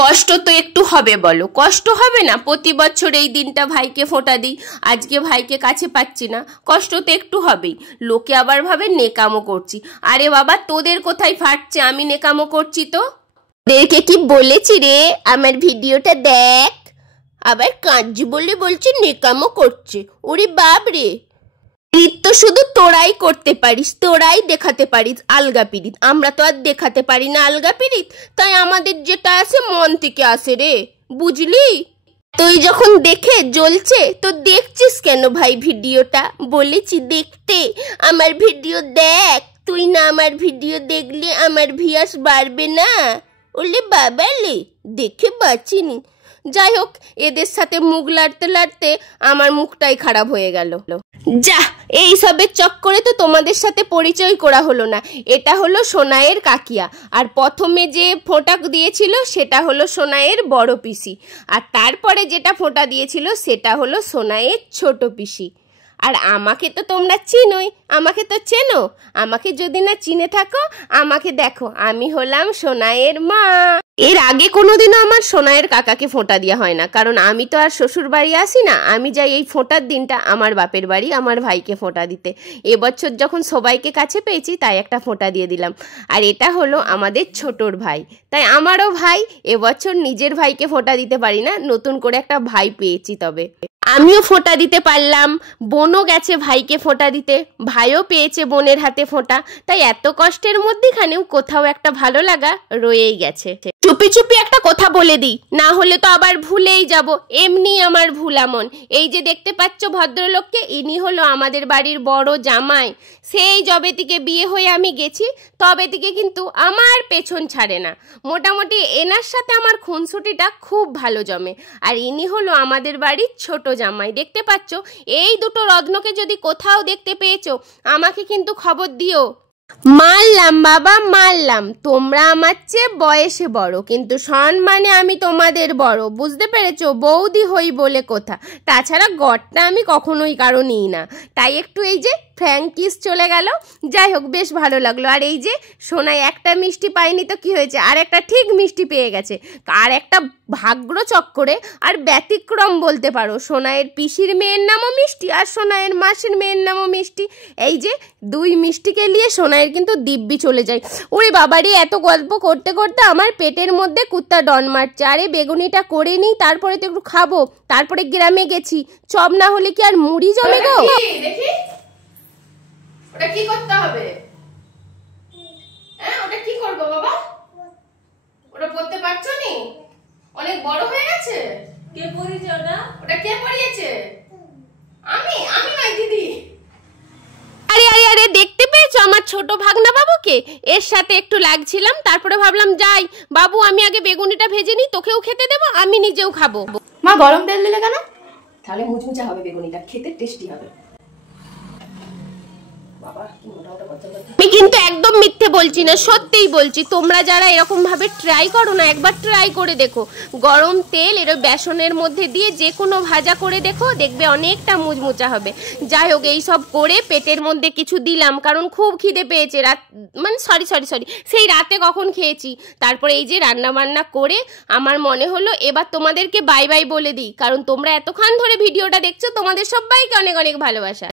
কষ্ট তো একটু হবে বলো, কষ্ট হবে না? প্রতি বছর এই দিনটা ভাইকে ফোঁটা দিই, আজকে ভাইকে কাছে পাচ্ছি না, কষ্ট তো একটু হবেই। লোকে আবার ভাবে নেকামো করছি। আরে বাবা, তোদের কোথায় ফাটছে? আমি নেকামো করছি তো? তোদেরকে কি বলেছি রে আমার ভিডিওটা দেখ? আবার কাঁদছি বলে বলছে নেকামো করছে। ওরে বাপ রে, পিরিত তো শুধু তোরাই করতে পারিস, তোরাই দেখাতে পারিস আলগা পিরিত। আমরা তো আর দেখাতে পারি না আলগা পিরিত, তাই আমাদের যেটা আসে মন থেকে আসে রে, বুঝলি? তুই যখন দেখে জ্বলছে তো দেখছিস কেন ভাই ভিডিওটা? বলেছি দেখতে, আমার ভিডিও দেখ। তুই না আমার ভিডিও দেখলে আমার ভিউয়ার্স বাড়বে না। ওলে বাবা লে, দেখে বাঁচিনি। যাই হোক, এদের সাথে মুখ লাড়তে লাড়তে আমার মুখটাই খারাপ হয়ে গেল। যা, এই সবের চক্করে তো তোমাদের সাথে পরিচয় করা হলো না। এটা হলো সোনাইয়ের কাকিয়া, আর প্রথমে যে ফোঁটা দিয়েছিল সেটা হলো সোনাইয়ের বড় পিসি, আর তারপরে যেটা ফোঁটা দিয়েছিল সেটা হলো সোনাইয়ের ছোট পিসি। আর আমাকে তো তোমরা চিনোই, আমাকে তো চেনো। আমাকে যদি না চিনে থাকো, আমাকে দেখো, আমি হলাম সোনাইয়ের মা। এর আগে কোনোদিনও আমার সোনাইয়ের কাকাকে ফোঁটা দেওয়া হয় না, কারণ আমি তো আর শ্বশুর বাড়ি আসি না। আমি যাই এই ফোঁটার দিনটা আমার বাপের বাড়ি আমার ভাইকে ফোঁটা দিতে। এবছর যখন সবাইকে কাছে পেয়েছি তাই একটা ফোঁটা দিয়ে দিলাম। আর এটা হলো আমাদের ছোটর ভাই, তাই আমারও ভাই। এবছর নিজের ভাইকে ফোঁটা দিতে পারি না, নতুন করে একটা ভাই পেয়েছি, তবে আমিও ফোঁটা দিতে পারলাম। বোনও গেছে ভাইকে ফোঁটা দিতে, ভাইও পেয়েছে বোনের হাতে ফোঁটা। তাই এত কষ্টের মধ্যেখানেও কোথাও একটা ভালো লাগা রয়েই গেছে। চুপি চুপি একটা কথা বলে দিই, না হলে তো আবার ভুলেই যাব। এমনি আমার ভুলামন। এই যে দেখতে পাচ্ছ ভদ্রলোককে, ইনি হলো আমাদের বাড়ির বড় জামাই। সেই যবে থেকে বিয়ে হয়ে আমি গেছি তবে থেকে কিন্তু আমার পেছন ছাড়ে না। মোটামুটি এনার সাথে আমার খুনসুটিটা খুব ভালো জমে। আর ইনি হলো আমাদের বাড়ির ছোট জামাই। দেখতে পাচ্ছ, এই দুটো রত্নকে যদি কোথাও দেখতে পেয়েছো আমাকে কিন্তু খবর দিও। মানলাম বাবা, মানলাম তোমরা আমার চেয়ে বয়সে বড়, কিন্তু সম্মানে আমি তোমাদের বড়, বুঝতে পেরেছো? বৌদি হই বলে কথা। তাছাড়া গড়টা আমি কখনোই কারো নিই না, তাই একটু এই যে ফ্র্যাঙ্কিস চলে গেল। যাই হোক, বেশ ভালো লাগলো। আর এই যে সোনাই একটা মিষ্টি পাইনি তো কি হয়েছে, আর একটা ঠিক মিষ্টি পেয়ে গেছে। আর একটা ভাগ্য চক্করে আর ব্যতিক্রম বলতে পারো। সোনাইয়ের পিসির মেয়ের নামও মিষ্টি, আর সোনাইয়ের মাসির মেয়ের নামও মিষ্টি। এই যে দুই মিষ্টিকে নিয়ে সোনাইয়ের কিন্তু দিব্যি চলে যায়। ওরে বাবারে, এত গল্প করতে করতে আমার পেটের মধ্যে কুত্তা ডন মারছে। আরে বেগুনিটা করে নিই, তারপরে তো একটু খাবো। তারপরে গ্রামে গেছি, চপ না হলে কি আর মুড়ি জমে গো? দেখি ওটা কি করতে হবে? হ্যাঁ, ওটা কি করবো বাবা? ওটা পড়তে পারছো নি? অনেক বড় হয়ে গেছে। কে পড়িয়েছে ওটা? ওটা কে পড়িয়েছে? আমি নয় দিদি। আরে আরে আরে, দেখতে পেয়েছো আমার ছোট ভাগনা বাবুকে? এর সাথে একটু লাগছিলাম, তারপরে ভাবলাম যাই বাবু, আমি আগে বেগুনিটা ভেজে নিই, তোকেও খেতে দেবো, আমি নিজেও খাবো। মা, গরম তেল দিলে কেন? তাহলে মুচমুচে হবে, বেগুনিটা খেতে টেস্টি হবে। আমি কিন্তু একদম মিথ্যে বলছি না, সত্যিই বলছি। তোমরা যারা এরকম ভাবে ট্রাই করো না, একবার ট্রাই করে দেখো। গরম তেল এর বেসনের মধ্যে দিয়ে যে কোনো ভাজা করে দেখো, দেখবে অনেকটা মুচমুচা হবে। যাই হোক, এই সব করে পেটের মধ্যে কিছু দিলাম, কারণ খুব খিদে পেয়েছে। রাত মানে সরি সেই রাতে কখন খেয়েছি। তারপরে এই যে রান্না বান্না করে আমার মনে হলো এবার তোমাদেরকে বাই বাই বলে দিই, কারণ তোমরা এতক্ষণ ধরে ভিডিওটা দেখছো। তোমাদের সবাইকে অনেক অনেক ভালোবাসা।